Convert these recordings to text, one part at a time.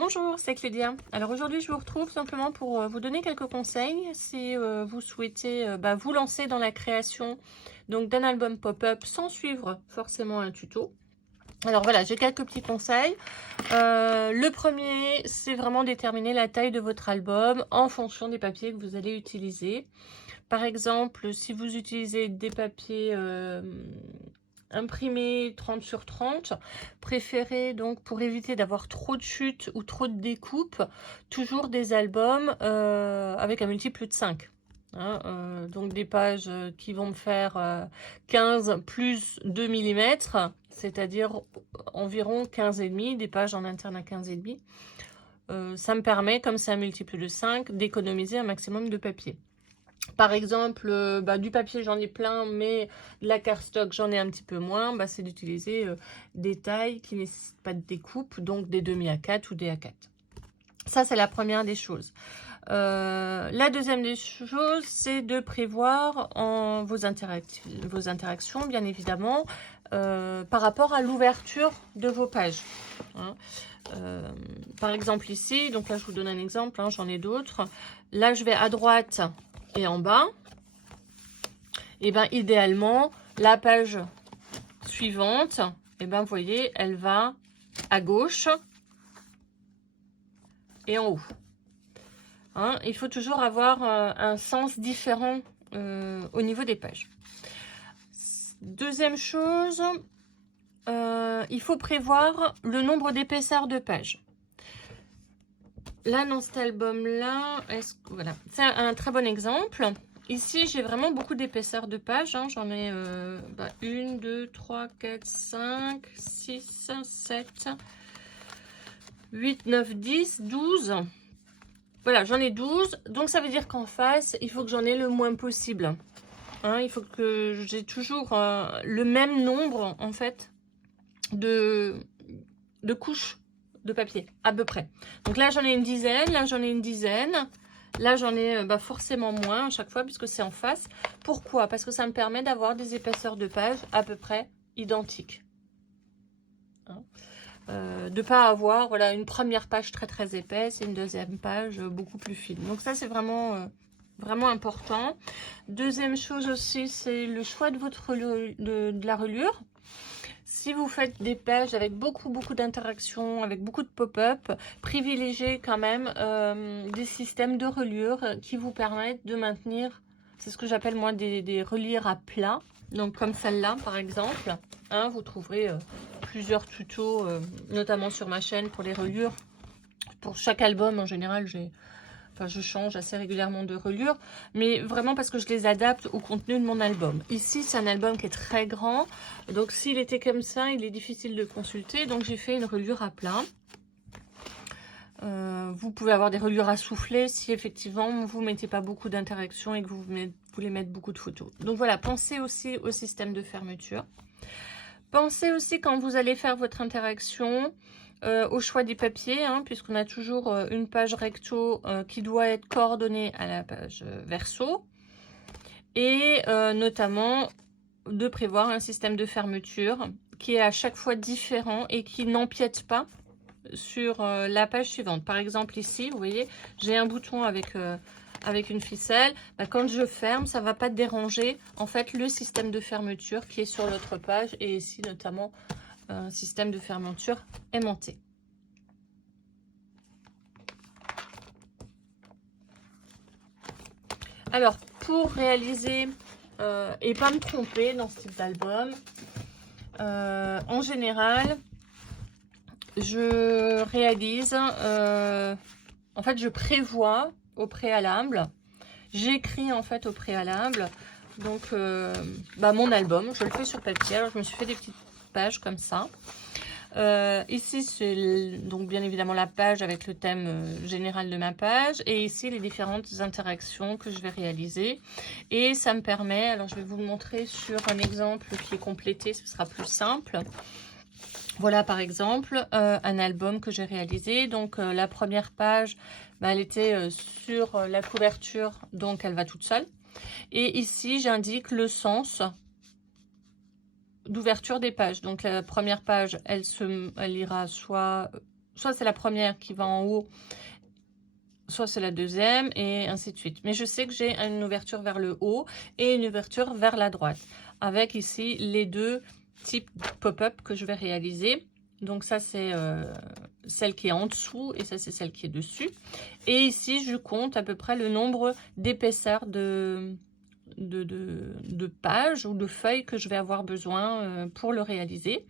Bonjour, c'est Clédia. Alors aujourd'hui, je vous retrouve simplement pour vous donner quelques conseils si vous souhaitez vous lancer dans la création d'un album pop-up sans suivre forcément un tuto. Alors voilà, j'ai quelques petits conseils. Le premier, c'est vraiment déterminer la taille de votre album en fonction des papiers que vous allez utiliser. Par exemple, si vous utilisez des papiers imprimé 30 sur 30, préférez donc, pour éviter d'avoir trop de chutes ou trop de découpes, toujours des albums avec un multiple de 5. Donc des pages qui vont me faire 15 plus 2 mm, c'est-à-dire environ 15,5, des pages en interne à 15,5. Ça me permet, comme c'est un multiple de 5, d'économiser un maximum de papier. Par exemple, du papier, j'en ai plein, mais de la cardstock, j'en ai un petit peu moins. C'est d'utiliser des tailles qui ne nécessitent pas de découpe, donc des demi A4 ou des A4. Ça, c'est la première des choses. La deuxième des choses, c'est de prévoir vos interactions, bien évidemment, par rapport à l'ouverture de vos pages. Par exemple ici, donc là, je vous donne un exemple, j'en ai d'autres. Là, je vais à droite et en bas, et idéalement la page suivante, vous voyez, elle va à gauche et en haut. Il faut toujours avoir un sens différent au niveau des pages. Deuxième chose, il faut prévoir le nombre d'épaisseurs de pages. Là, dans cet album-là, voilà, c'est un très bon exemple. Ici, j'ai vraiment beaucoup d'épaisseur de pages. J'en ai 1, 2, 3, 4, 5, 6, 7, 8, 9, 10, 12. Voilà, j'en ai 12. Donc, ça veut dire qu'en face, il faut que j'en ai le moins possible. Il faut que j'ai toujours le même nombre, en fait, de couches de papier, à peu près. Donc là, j'en ai une dizaine. Là, j'en ai une dizaine. Là, j'en ai forcément moins à chaque fois puisque c'est en face. Pourquoi? Parce que ça me permet d'avoir des épaisseurs de pages à peu près identiques. De ne pas avoir une première page très très épaisse et une deuxième page beaucoup plus fine. Donc ça, c'est vraiment, vraiment important. Deuxième chose aussi, c'est le choix de la relure. Si vous faites des pages avec beaucoup d'interactions, avec beaucoup de pop-up, privilégiez quand même des systèmes de reliure qui vous permettent de maintenir, c'est ce que j'appelle moi des reliures à plat. Donc comme celle-là par exemple, vous trouverez plusieurs tutos, notamment sur ma chaîne pour les reliures. Pour chaque album en général, je change assez régulièrement de reliure, mais vraiment parce que je les adapte au contenu de mon album. Ici, c'est un album qui est très grand, donc s'il était comme ça, il est difficile de consulter, donc j'ai fait une reliure à plat. Vous pouvez avoir des reliures à souffler si effectivement vous ne mettez pas beaucoup d'interactions et que vous voulez mettre beaucoup de photos. Donc voilà, pensez aussi au système de fermeture. Pensez aussi quand vous allez faire votre interaction, au choix des papiers, puisqu'on a toujours une page recto qui doit être coordonnée à la page verso. Et notamment de prévoir un système de fermeture qui est à chaque fois différent et qui n'empiète pas sur la page suivante. Par exemple ici, vous voyez, j'ai un bouton avec une ficelle. Quand je ferme, ça ne va pas déranger en fait le système de fermeture qui est sur l'autre page, et ici notamment un système de fermeture aimanté. Alors, pour réaliser et pas me tromper dans ce type d'album, en général, je réalise, en fait, je prévois au préalable, j'écris en fait au préalable, donc mon album, je le fais sur papier. Alors, je me suis fait des petites pages comme ça. Ici, c'est donc bien évidemment la page avec le thème général de ma page, et ici les différentes interactions que je vais réaliser, et ça me permet, alors je vais vous le montrer sur un exemple qui est complété, ce sera plus simple. Voilà par exemple un album que j'ai réalisé. Donc la première page, elle était sur la couverture, donc elle va toute seule, et ici j'indique le sens d'ouverture des pages. Donc la première page, elle ira soit soit c'est la première qui va en haut, soit c'est la deuxième, et ainsi de suite. Mais je sais que j'ai une ouverture vers le haut et une ouverture vers la droite, avec ici les deux types de pop-up que je vais réaliser. Donc ça, c'est celle qui est en dessous, et ça, c'est celle qui est dessus. Et ici, je compte à peu près le nombre d'épaisseurs de pages ou de feuilles que je vais avoir besoin pour le réaliser.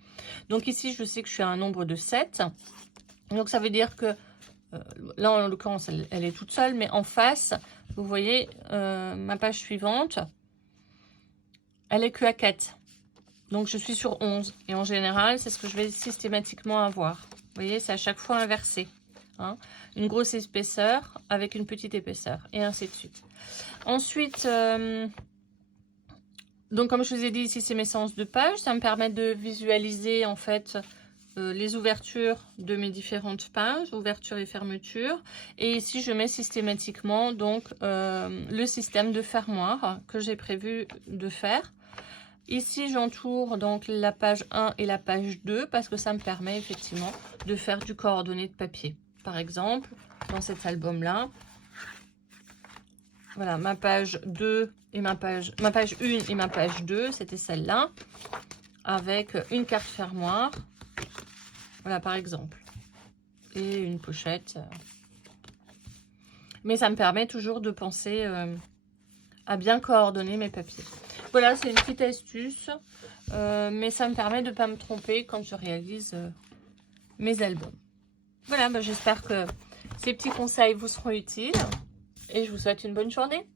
Donc ici, je sais que je suis à un nombre de 7. Donc ça veut dire que là, en l'occurrence, elle est toute seule, mais en face, vous voyez, ma page suivante, elle est que à 4. Donc, je suis sur 11. Et en général, c'est ce que je vais systématiquement avoir. Vous voyez, c'est à chaque fois inversé. Hein. Une grosse épaisseur avec une petite épaisseur, et ainsi de suite. Ensuite, donc comme je vous ai dit, ici, c'est mes séances de pages. Ça me permet de visualiser, en fait, les ouvertures de mes différentes pages, ouverture et fermeture. Et ici, je mets systématiquement donc le système de fermoir que j'ai prévu de faire. Ici, j'entoure donc la page 1 et la page 2 parce que ça me permet effectivement de faire du coordonné de papier. Par exemple, dans cet album-là, voilà, ma page 2 et ma page 1 et ma page 2, c'était celle-là, avec une carte fermoir. Voilà, par exemple. Et une pochette. Mais ça me permet toujours de penser à bien coordonner mes papiers. Voilà, c'est une petite astuce. Mais ça me permet de ne pas me tromper quand je réalise mes albums. Voilà, bah, j'espère que ces petits conseils vous seront utiles. Et je vous souhaite une bonne journée.